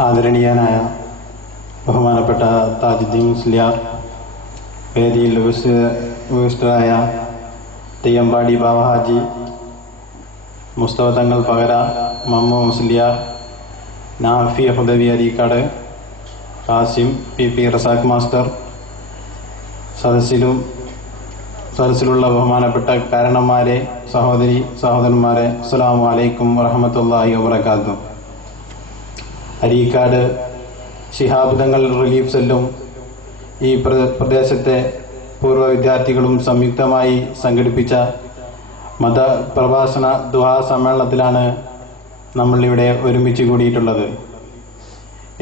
ആദരണീയനായ ബഹുമാനപ്പെട്ട താജുദ്ദീൻ മുസ്ലിയാർ, വേദിയിൽ ഉപവിഷ്ടരായ തെയ്യമ്പാടി ബാവ ഹാജി, മുസ്തഫ തങ്ങൾ പകര, മമ്മു മുസ്ലിയാർ, നാഫി ഹുദവി അരീക്കാട്, ഖാസിം പി റസാഖ് മാസ്റ്റർ, സദസ്സിലുള്ള ബഹുമാനപ്പെട്ട കാരണന്മാരെ, സഹോദരി സഹോദരന്മാരെ, അസ്സലാമു അലൈക്കും വറഹ്മത്തുള്ളാഹി വബറകാതുഹു. അരീക്കാട് ശിഹാബ് തങ്ങൾ റിലീഫ് സെല്ലും ഈ പ്രദേശത്തെ പൂർവ്വ വിദ്യാർത്ഥികളും സംയുക്തമായി സംഘടിപ്പിച്ച മതപ്രഭാഷണ ദുആ സമ്മേളനത്തിലാണ് നമ്മളിവിടെ ഒരുമിച്ച് കൂടിയിട്ടുള്ളത്.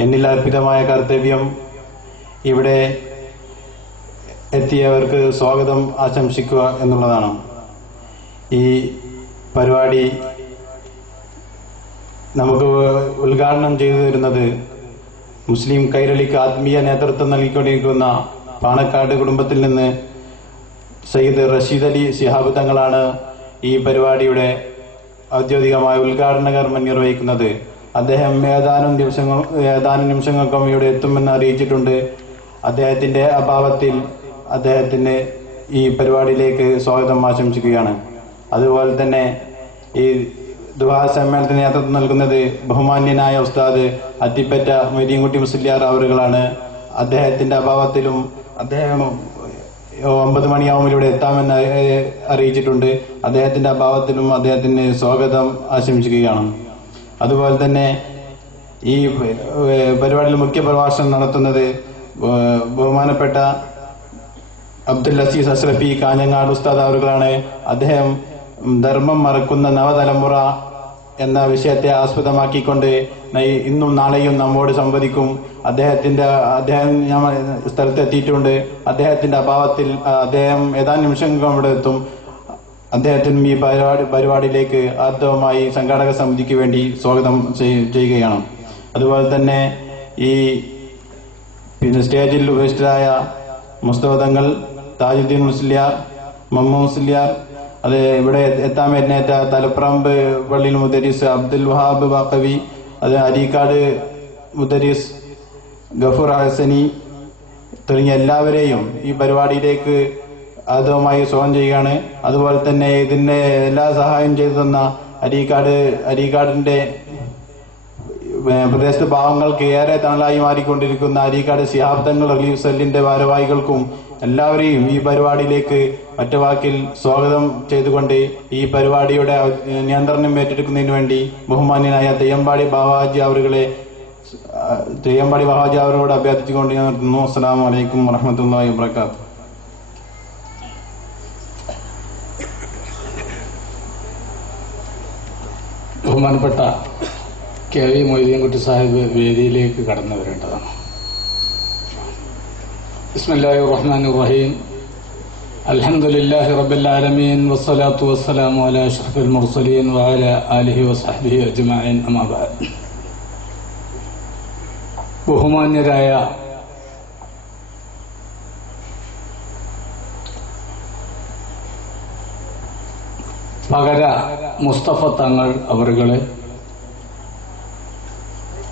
എന്നിൽ അർപ്പിതമായ കർത്തവ്യം ഇവിടെ എത്തിയവർക്ക് സ്വാഗതം ആശംസിക്കുക എന്നുള്ളതാണ്. ഈ പരിപാടി നമുക്ക് ഉദ്ഘാടനം ചെയ്തു തരുന്നത് മുസ്ലിം കൈരളിക്ക് ആത്മീയ നേതൃത്വം നൽകിക്കൊണ്ടിരിക്കുന്ന പാണക്കാട് കുടുംബത്തിൽ നിന്ന് സയ്യിദ് റഷീദ് അലി ശിഹാബ് തങ്ങളാണ്. ഈ പരിപാടിയുടെ ഔദ്യോഗികമായ ഉദ്ഘാടന കർമ്മം നിർവഹിക്കുന്നത്. അദ്ദേഹം ഏതാനും നിമിഷങ്ങൾക്കും ഇവിടെ എത്തുമെന്ന് അറിയിച്ചിട്ടുണ്ട്. അദ്ദേഹത്തിന്റെ അഭാവത്തിൽ അദ്ദേഹത്തിന് ഈ പരിപാടിയിലേക്ക് സ്വാഗതം ആശംസിക്കുകയാണ്. അതുപോലെ തന്നെ ഈ ദുആ സമ്മേളനത്തിന് നേതൃത്വം നൽകുന്നത് ബഹുമാന്യനായ ഉസ്താദ് അത്തിപ്പറ്റ മൊയ്തീൻകുട്ടി മുസ്ലിയാർ അവറുകളാണ്. അദ്ദേഹത്തിന്റെ അഭാവത്തിലും അദ്ദേഹം 9 മണിയാവുമ്പോൾ ഇവിടെ എത്താമെന്ന് അറിയിച്ചിട്ടുണ്ട്. അദ്ദേഹത്തിന്റെ അഭാവത്തിലും അദ്ദേഹത്തിന് സ്വാഗതം ആശംസിക്കുകയാണ്. അതുപോലെ തന്നെ ഈ പരിപാടിയിൽ മുഖ്യ പ്രഭാഷണം നടത്തുന്നത് ബഹുമാനപ്പെട്ട അബ്ദുൽ അസീസ് അഷ്റഫി കാഞ്ഞങ്ങാട് ഉസ്താദ് അവറുകളാണ്. അദ്ദേഹം ധർമ്മം മറക്കുന്ന നവതലമുറ എന്ന വിഷയത്തെ ആസ്പദമാക്കിക്കൊണ്ട് ഇന്നും നാളെയും നമ്മോട് സംവദിക്കും. അദ്ദേഹം സ്ഥലത്തെത്തിയിട്ടുണ്ട്. അദ്ദേഹത്തിന്റെ അഭാവത്തിൽ അദ്ദേഹം ഏതാനും നിമിഷങ്ങൾ ഇവിടെ എത്തും. അദ്ദേഹത്തിനും ഈ പരിപാടിയിലേക്ക് ആർദ്രമായി സംഘാടക സമിതിക്ക് വേണ്ടി സ്വാഗതം ചെയ്യുകയാണ്. അതുപോലെ തന്നെ ഈ സ്റ്റേജിൽ ഉപവിഷ്ടരായ മുസ്തഫ തങ്ങൾ, താജുദ്ദീൻ മുസ്ലിയാർ, മമ്മു മുസ്ലിയാർ, അത് ഇവിടെ എത്താൻ വരുന്നേറ്റ തലപ്പറമ്പ് പള്ളിയിൽ മുദരീസ് അബ്ദുൽ വഹാബ് ബാക്കവി, അത് അരീക്കാട് മുദരീസ് ഗഫൂർ ഹസനി തുടങ്ങിയ എല്ലാവരെയും ഈ പരിപാടിയിലേക്ക് ആദ്യമായി സ്വാഗതം ചെയ്യുകയാണ്. അതുപോലെ തന്നെ ഇതിന് എല്ലാ സഹായം ചെയ്തു തന്ന അരീക്കാടിന്റെ പ്രദേശത്തെ പാവങ്ങൾക്ക് ഏറെ തണലായി മാറിക്കൊണ്ടിരിക്കുന്ന അരീക്കാട് ശിഹാബ് തങ്ങൾ റിലീഫ് സെല്ലിന്റെ ഭാരവാഹികൾക്കും എല്ലാവരെയും ഈ പരിപാടിയിലേക്ക് ഒറ്റവാക്കിൽ സ്വാഗതം ചെയ്തുകൊണ്ട് ഈ പരിപാടിയുടെ നിയന്ത്രണം ഏറ്റെടുക്കുന്നതിന് വേണ്ടി ബഹുമാന്യനായ തെയ്യമ്പാടി ബാവാജി അവരോട് അഭ്യർത്ഥിച്ചുകൊണ്ട് ഞാൻ നിർത്തുന്നു. അസ്സലാമു അലൈക്കും വറഹ്മത്തുള്ളാഹി വബറകാതുഹു. ബഹുമാനപ്പെട്ട കെ.വി. മൊയ്തീൻകുട്ടി സാഹിബ് വേദിയിലേക്ക് കടന്നു വരേണ്ടതാണ്. ബിസ്മില്ലാഹിർ റഹ്മാനിർ റഹീം. അൽഹംദുലില്ലാഹി റബ്ബിൽ ആലമീൻ വസ്സലാത്തു വസ്സലാമു അലാ അഷ്റഫിൽ മുർസലീൻ വഅലാ ആലിഹി വസഹ്ബിഹി അജ്മഈൻ. അമ്മാ ബഅദ്. ബഹുമാന്യരായ പകര മുസ്തഫ തങ്ങൾ അവറുകളെ,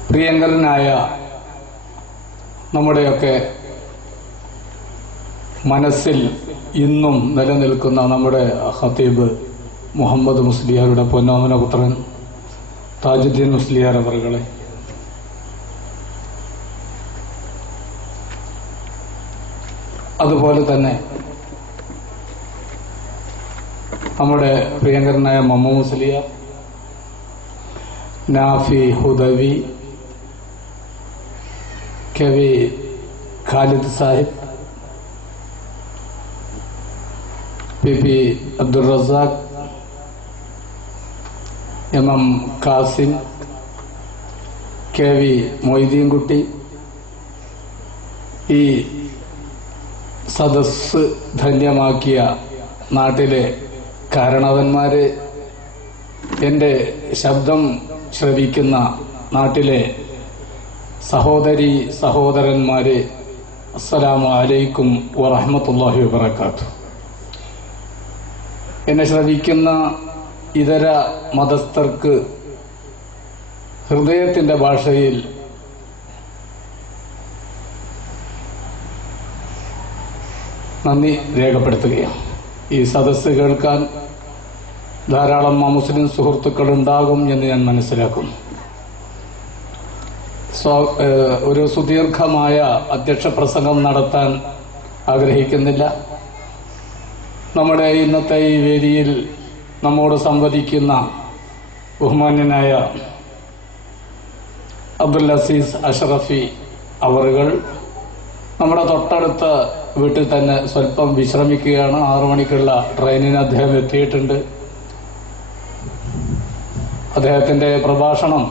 പ്രിയങ്കരനായ നമ്മുടെയൊക്കെ മനസ്സിൽ ഇന്നും നിലനിൽക്കുന്ന നമ്മുടെ ഖത്തീബ് മുഹമ്മദ് മുസ്ലിയാരുടെ പൊന്നോമന പുത്രൻ താജുദ്ദീൻ മുസ്ലിയാർ അവറുകളെ, അതുപോലെ തന്നെ നമ്മുടെ പ്രിയങ്കരനായ Mammu Musliyar, Nafi Hudavi, K V. Khalid Sahib, P Abdul Razak, M Khasim, K V. Moideenkutty, ഈ സദസ്സ് ധന്യമാക്കിയ നാട്ടിലെ കാരണവന്മാര്, എൻ്റെ ശബ്ദം ശ്രവിക്കുന്ന നാട്ടിലെ സഹോദരി സഹോദരന്മാരെ, അസ്സലാമു അലൈക്കും വറഹ്മത്തുള്ളാഹി വബറകാതുഹു. എന്നെ ശ്രവിക്കുന്ന ഇതര മതസ്ഥർക്ക് ഹൃദയത്തിന്റെ ഭാഷയിൽ നന്ദി രേഖപ്പെടുത്തുകയാണ്. ഈ സദസ്സ് കേൾക്കാൻ ധാരാളം മുസ്ലിം സുഹൃത്തുക്കൾ ഉണ്ടാകും എന്ന് ഞാൻ മനസ്സിലാക്കുന്നു. ഒരു സുദീർഘമായ അധ്യക്ഷ പ്രസംഗം നടത്താൻ ആഗ്രഹിക്കുന്നില്ല. നമ്മുടെ ഇന്നത്തെ ഈ വേദിയിൽ നമ്മോട് സംവദിക്കുന്ന ബഹുമാന്യനായ അബ്ദുൽ അസീസ് അഷ്റഫി അവറുകൾ നമ്മുടെ തൊട്ടടുത്ത വീട്ടിൽ തന്നെ സ്വല്പം വിശ്രമിക്കുകയാണ്. 6 മണിക്കുള്ള ട്രെയിനിന് അദ്ദേഹം എത്തിയിട്ടുണ്ട്. അദ്ദേഹത്തിന്റെ പ്രഭാഷണം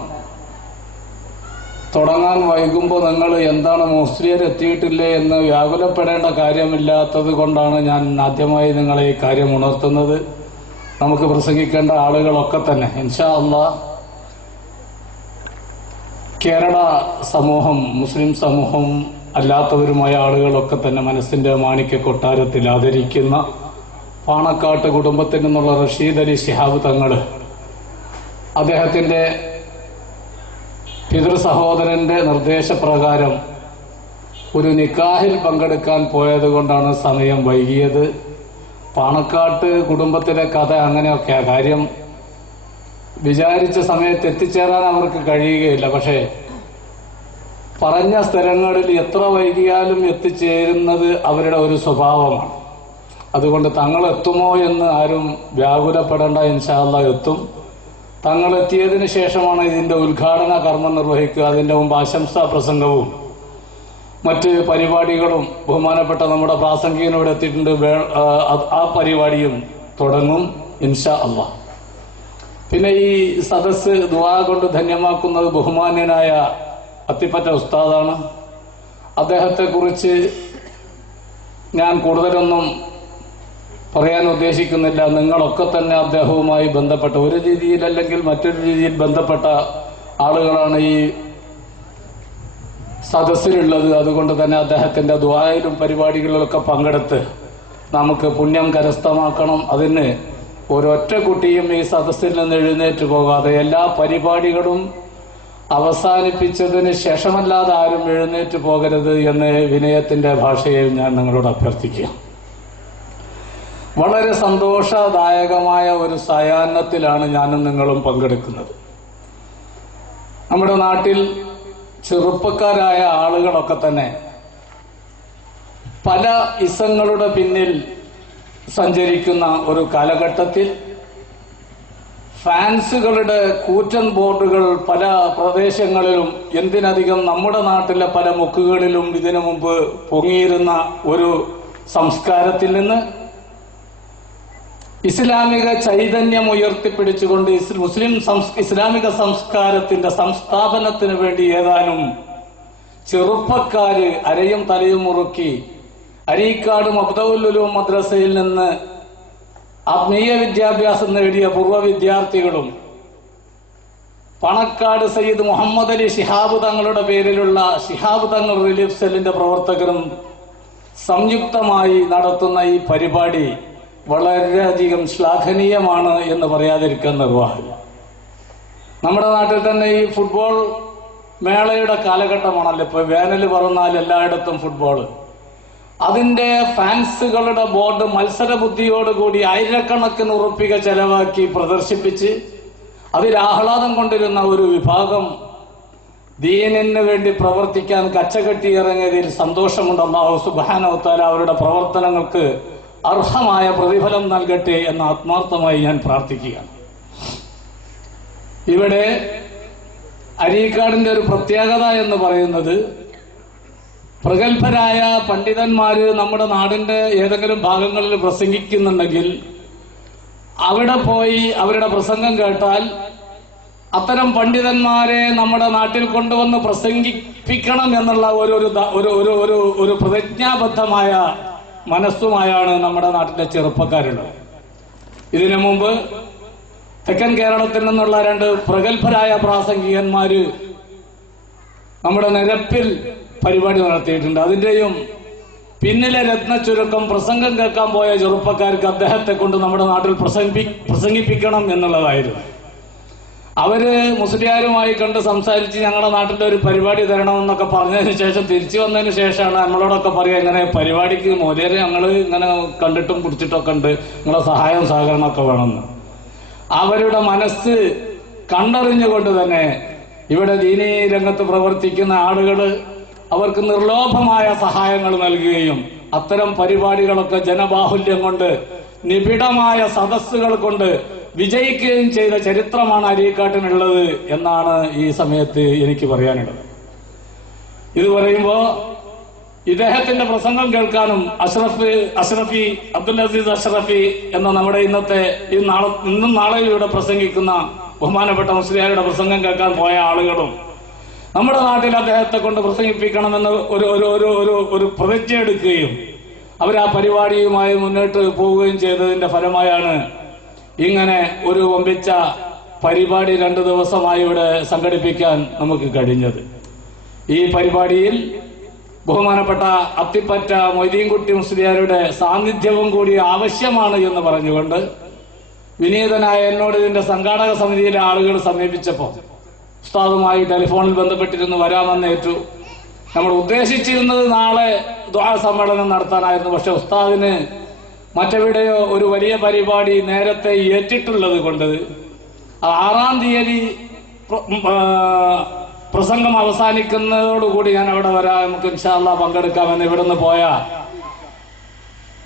തുടങ്ങാൻ വൈകുമ്പോൾ നിങ്ങൾ എന്താണ് മുസ്ലിയർ എത്തിയിട്ടില്ലേ എന്ന് വ്യാകുലപ്പെടേണ്ട കാര്യമില്ലാത്തത് കൊണ്ടാണ് ഞാൻ ആദ്യമായി നിങ്ങളെ ഈ കാര്യം ഉണർത്തുന്നത്. നമുക്ക് പ്രസംഗിക്കേണ്ട ആളുകളൊക്കെ തന്നെ ഇൻഷാ അല്ലാഹ് കേരള സമൂഹം, മുസ്ലിം സമൂഹം അല്ലാത്തവരുമായ ആളുകളൊക്കെ തന്നെ മനസ്സിന്റെ മാണിക്യ കൊട്ടാരത്തിൽ ആദരിക്കുന്ന പാണക്കാട്ട് കുടുംബത്തിൽ നിന്നുള്ള റഷീദ് അലി ശിഹാബ് തങ്ങള് അദ്ദേഹത്തിന്റെ പിതൃ സഹോദരന്റെ നിർദ്ദേശപ്രകാരം ഒരു നിക്കാഹിൽ പങ്കെടുക്കാൻ പോയത് കൊണ്ടാണ് സമയം വൈകിയത്. പാണക്കാട്ട് കുടുംബത്തിലെ കഥ അങ്ങനെയൊക്കെയാ. കാര്യം വിചാരിച്ച സമയത്ത് എത്തിച്ചേരാൻ അവർക്ക് കഴിയുകയില്ല. പക്ഷേ പറഞ്ഞ സ്ഥലങ്ങളിൽ എത്ര വൈകിയാലും എത്തിച്ചേരുന്നത് അവരുടെ ഒരു സ്വഭാവമാണ്. അതുകൊണ്ട് തങ്ങൾ എത്തുമോ എന്ന് ആരും വ്യാകുലപ്പെടേണ്ട. ഇൻഷാ അല്ലാഹ് എത്തും. തങ്ങൾ എത്തിയതിനു ശേഷമാണ് ഇതിന്റെ ഉദ്ഘാടന കർമ്മം നിർവഹിക്കുക. അതിന്റെ മുമ്പ് ആശംസാ പ്രസംഗവും മറ്റ് പരിപാടികളും ബഹുമാനപ്പെട്ട നമ്മുടെ പ്രാസംഗികനോട് എത്തിയിട്ടുണ്ട്. ആ പരിപാടിയും തുടങ്ങും ഇൻഷാ അല്ലാഹ്. പിന്നെ ഈ സദസ്സ് ദുആ കൊണ്ട് ധന്യമാക്കുന്നത് ബഹുമാന്യനായ അത്തിപ്പറ്റ ഉസ്താദാണ്. അദ്ദേഹത്തെ കുറിച്ച് ഞാൻ കൂടുതലൊന്നും പറയാൻ ഉദ്ദേശിക്കുന്നില്ല. നിങ്ങളൊക്കെ തന്നെ അദ്ദേഹവുമായി ബന്ധപ്പെട്ട ഒരു രീതിയിലല്ലെങ്കിൽ മറ്റൊരു രീതിയിൽ ബന്ധപ്പെട്ട ആളുകളാണ് ഈ സദസ്സിലുള്ളത്. അതുകൊണ്ട് തന്നെ അദ്ദേഹത്തിന്റെ ദുആയിലും പരിപാടികളിലൊക്കെ പങ്കെടുത്ത് നമുക്ക് പുണ്യം കരസ്ഥമാക്കണം. അതിന് ഒരൊറ്റ കുട്ടിയും ഈ സദസ്സിൽ നിന്ന് എഴുന്നേറ്റ് പോകാതെ എല്ലാ പരിപാടികളും അവസാനിപ്പിച്ചതിന് ശേഷമല്ലാതെ ആരും എഴുന്നേറ്റ് പോകരുത് എന്ന് വിനയത്തിന്റെ ഭാഷയിൽ ഞാൻ നിങ്ങളോട് അഭ്യർത്ഥിക്കുക. വളരെ സന്തോഷദായകമായ ഒരു സായാഹ്നത്തിലാണ് ഞാനും നിങ്ങളും പങ്കെടുക്കുന്നത്. നമ്മുടെ നാട്ടിൽ ചെറുപ്പക്കാരായ ആളുകളൊക്കെ തന്നെ പല ഇസങ്ങളുടെ പിന്നിൽ സഞ്ചരിക്കുന്ന ഒരു കാലഘട്ടത്തിൽ ഫാൻസുകളുടെ കൂറ്റൻ ബോർഡുകൾ പല പ്രദേശങ്ങളിലും, എന്തിനധികം നമ്മുടെ നാട്ടിലെ പല മുക്കുകളിലും ഇതിനു മുമ്പ് പൊങ്ങിയിരുന്ന ഒരു സംസ്കാരത്തിൽ നിന്ന് ഇസ്ലാമിക ചൈതന്യം ഉയർത്തിപ്പിടിച്ചുകൊണ്ട് ഇസ്ലാമിക സംസ്കാരത്തിന്റെ സംസ്ഥാപനത്തിന് വേണ്ടി ഏതാനും ചെറുപ്പക്കാര് അരയും തലയും മുറുക്കി അരീക്കാട് മബ്ദഉൽ ഉലൂം മദ്രസയിൽ നിന്ന് ആത്മീയ വിദ്യാഭ്യാസം നേടിയ പൂർവ്വ വിദ്യാർത്ഥികളും പണക്കാട് സയ്യിദ് മുഹമ്മദ് അലി ശിഹാബ് തങ്ങളുടെ പേരിലുള്ള ശിഹാബ് തങ്ങൾ റിലീഫ് സെല്ലിന്റെ പ്രവർത്തകരും സംയുക്തമായി നടത്തുന്ന ഈ പരിപാടി വളരെയധികം ശ്ലാഘനീയമാണ് എന്ന് പറയാതിരിക്കാൻ നിർവാഹമില്ല. നമ്മുടെ നാട്ടിൽ തന്നെ ഈ ഫുട്ബോൾ മേളയുടെ കാലഘട്ടമാണല്ലോ. ഇപ്പൊ വേനൽ പറഞ്ഞാൽ എല്ലായിടത്തും ഫുട്ബോൾ. അതിന്റെ ഫാൻസുകളുടെ ബോർഡ് മത്സര ബുദ്ധിയോടുകൂടി ആയിരക്കണക്കിന് ഉറുപ്പിക ചെലവാക്കി പ്രദർശിപ്പിച്ച് അതിൽ ആഹ്ലാദം കൊണ്ടിരുന്ന ഒരു വിഭാഗം ദീനിന് വേണ്ടി പ്രവർത്തിക്കാൻ കച്ചകെട്ടി ഇറങ്ങിയതിൽ സന്തോഷമുണ്ട്. അല്ലാഹു സുബ്ഹാനഹു വ തആല അവരുടെ പ്രവർത്തനങ്ങൾക്ക് അർഹമായ പ്രതിഫലം നൽകട്ടെ എന്ന് ആത്മാർത്ഥമായി ഞാൻ പ്രാർത്ഥിക്കുകയാണ്. ഇവിടെ അരീക്കാടിന്റെ ഒരു പ്രത്യേകത എന്ന് പറയുന്നത്, പ്രഗത്ഭരായ പണ്ഡിതന്മാര് നമ്മുടെ നാടിന്റെ ഏതെങ്കിലും ഭാഗങ്ങളിൽ പ്രസംഗിക്കുന്നുണ്ടെങ്കിൽ അവിടെ പോയി അവരുടെ പ്രസംഗം കേട്ടാൽ അത്തരം പണ്ഡിതന്മാരെ നമ്മുടെ നാട്ടിൽ കൊണ്ടുവന്ന് പ്രസംഗിപ്പിക്കണം എന്നുള്ള ഒരു പ്രതിജ്ഞാബദ്ധമായ മനസ്സുമായാണ് നമ്മുടെ നാട്ടിലെ ചെറുപ്പക്കാരുള്ളത്. ഇതിനു മുമ്പ് തെക്കൻ കേരളത്തിൽ നിന്നുള്ള 2 പ്രഗത്ഭരായ പ്രാസംഗികന്മാര് നമ്മുടെ നിരപ്പിൽ പരിപാടി നടത്തിയിട്ടുണ്ട്. അതിന്റെയും പിന്നിലെ രത്നച്ചുരുക്കം പ്രസംഗം കേൾക്കാൻ പോയ ചെറുപ്പക്കാർക്ക് അദ്ദേഹത്തെ കൊണ്ട് നമ്മുടെ നാട്ടിൽ പ്രസംഗിപ്പിക്കണം എന്നുള്ളതായിരുന്നു. അവര് മുസ്ലിയാരുമായി കണ്ട് സംസാരിച്ച് ഞങ്ങളുടെ നാട്ടിലെ ഒരു പരിപാടി തരണമെന്നൊക്കെ പറഞ്ഞതിന് ശേഷം തിരിച്ചു വന്നതിന് ശേഷമാണ് നമ്മളോടൊക്കെ പറയാ ഇങ്ങനെ പരിപാടിക്ക് മോദിയരെ ഞങ്ങള് ഇങ്ങനെ കണ്ടിട്ടും കുടിച്ചിട്ടൊക്കെ ഉണ്ട്, നിങ്ങളെ സഹായം സഹകരണമൊക്കെ വേണമെന്ന്. അവരുടെ മനസ്സ് കണ്ടറിഞ്ഞുകൊണ്ട് തന്നെ ഇവിടെ ദീനീ രംഗത്ത് പ്രവർത്തിക്കുന്ന ആളുകള് അവർക്ക് നിർലോഭമായ സഹായങ്ങൾ നൽകുകയും അത്തരം പരിപാടികളൊക്കെ ജനബാഹുല്യം കൊണ്ട് നിബിഡമായ സദസ്സുകൾ കൊണ്ട് വിജയിക്കുകയും ചെയ്ത ചരിത്രമാണ് അരീക്കാട്ടിനുള്ളത് എന്നാണ് ഈ സമയത്ത് എനിക്ക് പറയാനുള്ളത്. ഇത് പറയുമ്പോ ഇദ്ദേഹത്തിന്റെ പ്രസംഗം കേൾക്കാനും അഷ്റഫി അബ്ദുൽ അസീസ് അഷ്റഫി എന്ന നമ്മുടെ ഇന്നും നാളെയും ഇവിടെ പ്രസംഗിക്കുന്ന ബഹുമാനപ്പെട്ട മുസ്ലിയാരുടെ പ്രസംഗം കേൾക്കാൻ പോയ ആളുകളും നമ്മുടെ നാട്ടിൽ അദ്ദേഹത്തെ കൊണ്ട് പ്രസംഗിപ്പിക്കണമെന്ന് ഒരു പ്രതിജ്ഞ എടുക്കുകയും അവർ ആ പരിപാടിയുമായി മുന്നോട്ട് പോവുകയും ചെയ്തതിന്റെ ഫലമായാണ് ഇങ്ങനെ ഒരു വമ്പിച്ച പരിപാടി 2 ദിവസമായി ഇവിടെ സംഘടിപ്പിക്കാൻ നമുക്ക് കഴിഞ്ഞത്. ഈ പരിപാടിയിൽ ബഹുമാനപ്പെട്ട അത്തിപ്പറ്റ മൊയ്തീൻകുട്ടി മുസ്ലിയാരുടെ സാന്നിധ്യവും കൂടി ആവശ്യമാണ് എന്ന് പറഞ്ഞുകൊണ്ട് വിനീതനായ എന്നോട് ഇതിന്റെ സംഘാടക സമിതിയിലെ ആളുകൾ സമീപിച്ചപ്പോൾ ഉസ്താദുമായി ടെലിഫോണിൽ ബന്ധപ്പെട്ടിരുന്ന് വരാമെന്നേറ്റു. നമ്മൾ ഉദ്ദേശിച്ചിരുന്നത് നാളെ ദുആ സമ്മേളനം നടത്താനായിരുന്നു. പക്ഷെ ഉസ്താദിന് മറ്റെവിടെയോ ഒരു വലിയ പരിപാടി നേരത്തെ ഏറ്റിട്ടുള്ളത് കൊണ്ട് 6-ാം തീയതി പ്രസംഗം അവസാനിക്കുന്നതോടുകൂടി ഞാൻ അവിടെ വരാം, നമുക്ക് ഇൻഷാ അല്ലാഹ് പങ്കെടുക്കാമെന്ന് ഇവിടുന്ന് പോയ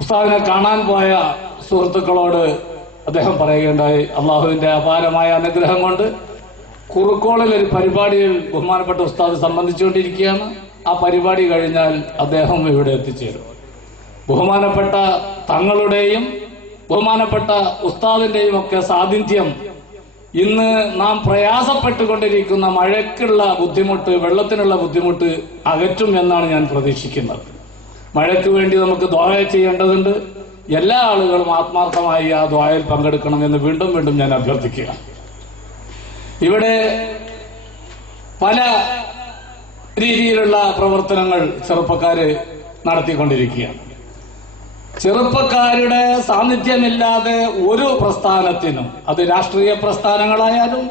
ഉസ്താദിനെ കാണാൻ പോയ സുഹൃത്തുക്കളോട് അദ്ദേഹം പറയുകയുണ്ടായി. അള്ളാഹുവിന്റെ അപാരമായ അനുഗ്രഹം കൊണ്ട് കുറുക്കോളിൽ ഒരു പരിപാടിയിൽ ബഹുമാനപ്പെട്ട ഉസ്താദ് സംബന്ധിച്ചുകൊണ്ടിരിക്കുകയാണ്. ആ പരിപാടി കഴിഞ്ഞാൽ അദ്ദേഹം ഇവിടെ എത്തിച്ചേരും. ബഹുമാനപ്പെട്ട തങ്ങളുടെയും ബഹുമാനപ്പെട്ട ഉസ്താദിന്റെയും ഒക്കെ സാന്നിധ്യം ഇന്ന് നാം പ്രയാസപ്പെട്ടുകൊണ്ടിരിക്കുന്ന മഴയ്ക്കുള്ള ബുദ്ധിമുട്ട്, വെള്ളത്തിനുള്ള ബുദ്ധിമുട്ട് അകറ്റും എന്നാണ് ഞാൻ പ്രതീക്ഷിക്കുന്നത്. മഴയ്ക്ക് വേണ്ടി നമുക്ക് ദുആ ചെയ്യേണ്ടതുണ്ട്. എല്ലാ ആളുകളും ആത്മാർത്ഥമായി ആ ദുആയിൽ പങ്കെടുക്കണമെന്ന് വീണ്ടും വീണ്ടും ഞാൻ അഭ്യർത്ഥിക്കുക. ഇവിടെ പല രീതിയിലുള്ള പ്രവർത്തനങ്ങൾ ചെറുപ്പക്കാര് നടത്തിക്കൊണ്ടിരിക്കുകയാണ്. ചെറുപ്പക്കാരുടെ സാന്നിധ്യമില്ലാതെ ഒരു പ്രസ്ഥാനത്തിനും, അത് രാഷ്ട്രീയ പ്രസ്ഥാനങ്ങളായാലും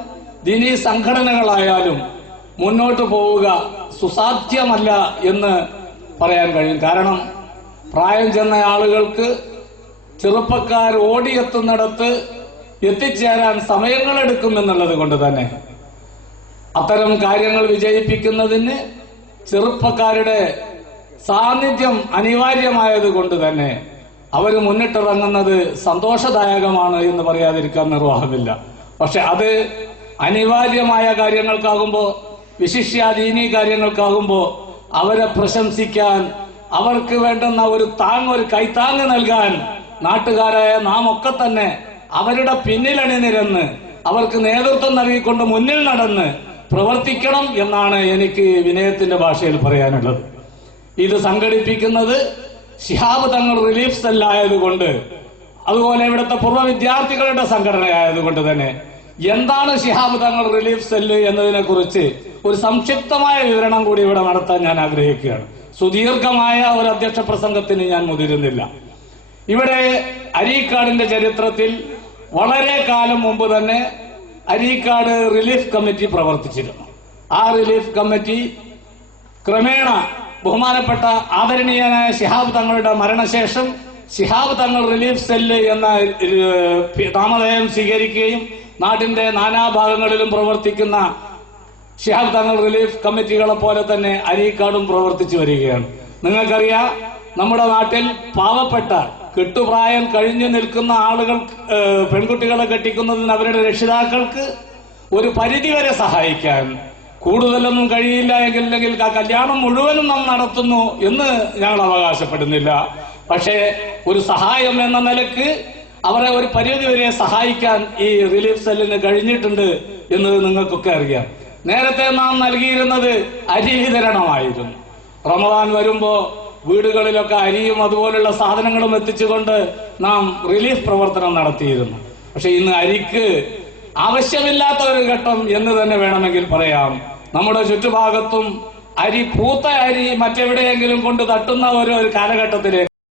ദീനീ സംഘടനകളായാലും മുന്നോട്ട് പോവുക സുസാധ്യമല്ല എന്ന് പറയാൻ കഴിയും. കാരണം പ്രായം ചെന്ന ആളുകൾക്ക് ചെറുപ്പക്കാർ ഓടിയെത്തുന്നിടത്ത് എത്തിച്ചേരാൻ സമയങ്ങളെടുക്കുമെന്നുള്ളത് കൊണ്ട് തന്നെ അത്തരം കാര്യങ്ങൾ വിജയിപ്പിക്കുന്നതിന് ചെറുപ്പക്കാരുടെ സാന്നിധ്യം അനിവാര്യമായത് കൊണ്ട് തന്നെ അവർ മുന്നിട്ടിറങ്ങുന്നത് സന്തോഷദായകമാണ് എന്ന് പറയാതിരിക്കാൻ നിർവാഹമില്ല. പക്ഷെ അത് അനിവാര്യമായ കാര്യങ്ങൾക്കാകുമ്പോ, വിശിഷ്യ ദീനീ കാര്യങ്ങൾക്കാകുമ്പോ അവരെ പ്രശംസിക്കാൻ, അവർക്ക് വേണ്ടുന്ന ഒരു കൈത്താങ്ങ് നൽകാൻ നാട്ടുകാരായ നാം ഒക്കെ തന്നെ അവരുടെ പിന്നിലണിനിരന്ന് അവർക്ക് നേതൃത്വം നൽകിക്കൊണ്ട് മുന്നിൽ നടന്ന് പ്രവർത്തിക്കണം എന്നാണ് എനിക്ക് വിനയത്തിന്റെ ഭാഷയിൽ പറയാനുള്ളത്. ഇത് സംഘടിപ്പിക്കുന്നത് ശിഹാബ് തങ്ങൾ റിലീഫ് സെല്ലായതുകൊണ്ട്, അതുപോലെ ഇവിടുത്തെ പൂർവ്വ വിദ്യാർത്ഥികളുടെ സംഘടനയായതുകൊണ്ട് തന്നെ എന്താണ് ശിഹാബ് തങ്ങൾ റിലീഫ് സെല്ല് എന്നതിനെ കുറിച്ച് ഒരു സംക്ഷിപ്തമായ വിവരണം കൂടി ഇവിടെ നടത്താൻ ഞാൻ ആഗ്രഹിക്കുകയാണ്. സുദീർഘമായ ഒരു അധ്യക്ഷ പ്രസംഗത്തിന് ഞാൻ മുതിരുന്നില്ല. ഇവിടെ അരീക്കാടിന്റെ ചരിത്രത്തിൽ വളരെ കാലം മുമ്പ് തന്നെ അരീക്കാട് റിലീഫ് കമ്മിറ്റി പ്രവർത്തിച്ചിരുന്നു. ആ റിലീഫ് കമ്മിറ്റി ക്രമേണ ബഹുമാനപ്പെട്ട ആദരണീയനായ ശിഹാബ് തങ്ങളുടെ മരണശേഷം ശിഹാബ് തങ്ങൾ റിലീഫ് സെല്ല് എന്ന നാമധേയം സ്വീകരിക്കുകയും നാട്ടിന്റെ നാനാഭാഗങ്ങളിലും പ്രവർത്തിക്കുന്ന ശിഹാബ് തങ്ങൾ റിലീഫ് കമ്മിറ്റികളെ പോലെ തന്നെ അരീക്കാടും പ്രവർത്തിച്ചു വരികയാണ്. നിങ്ങൾക്കറിയാം, നമ്മുടെ നാട്ടിൽ പാവപ്പെട്ട കെട്ടുപ്രായം കഴിഞ്ഞു നിൽക്കുന്ന ആളുകൾ, പെൺകുട്ടികളെ കെട്ടിക്കുന്നതിന് അവരുടെ രക്ഷിതാക്കൾക്ക് ഒരു പരിധിവരെ സഹായിക്കാൻ, കൂടുതലൊന്നും കഴിയില്ല എങ്കിൽ ആ കല്യാണം മുഴുവനും നാം നടത്തുന്നു എന്ന് ഞങ്ങൾ അവകാശപ്പെടുന്നില്ല. പക്ഷേ ഒരു സഹായം എന്ന നിലക്ക് അവരെ ഒരു പരിധിവരെ സഹായിക്കാൻ ഈ റിലീഫ് സെല്ലിന് കഴിഞ്ഞിട്ടുണ്ട് എന്നത് നിങ്ങൾക്കൊക്കെ അറിയാം. നേരത്തെ നാം നൽകിയിരുന്നത് അരി വിതരണമായിരുന്നു. റമദാൻ വരുമ്പോ വീടുകളിലൊക്കെ അരിയും അതുപോലുള്ള സാധനങ്ങളും എത്തിച്ചുകൊണ്ട് നാം റിലീഫ് പ്രവർത്തനം നടത്തിയിരുന്നു. പക്ഷെ ഇന്ന് അരിക്ക് ആവശ്യമില്ലാത്ത ഒരു ഘട്ടം എന്ന് തന്നെ വേണമെങ്കിൽ പറയാം. നമ്മുടെ ചുറ്റുഭാഗത്തും പൂത്ത അരി മറ്റെവിടെയെങ്കിലും കൊണ്ട് തട്ടുന്ന ഒരു കാലഘട്ടത്തിലേക്ക്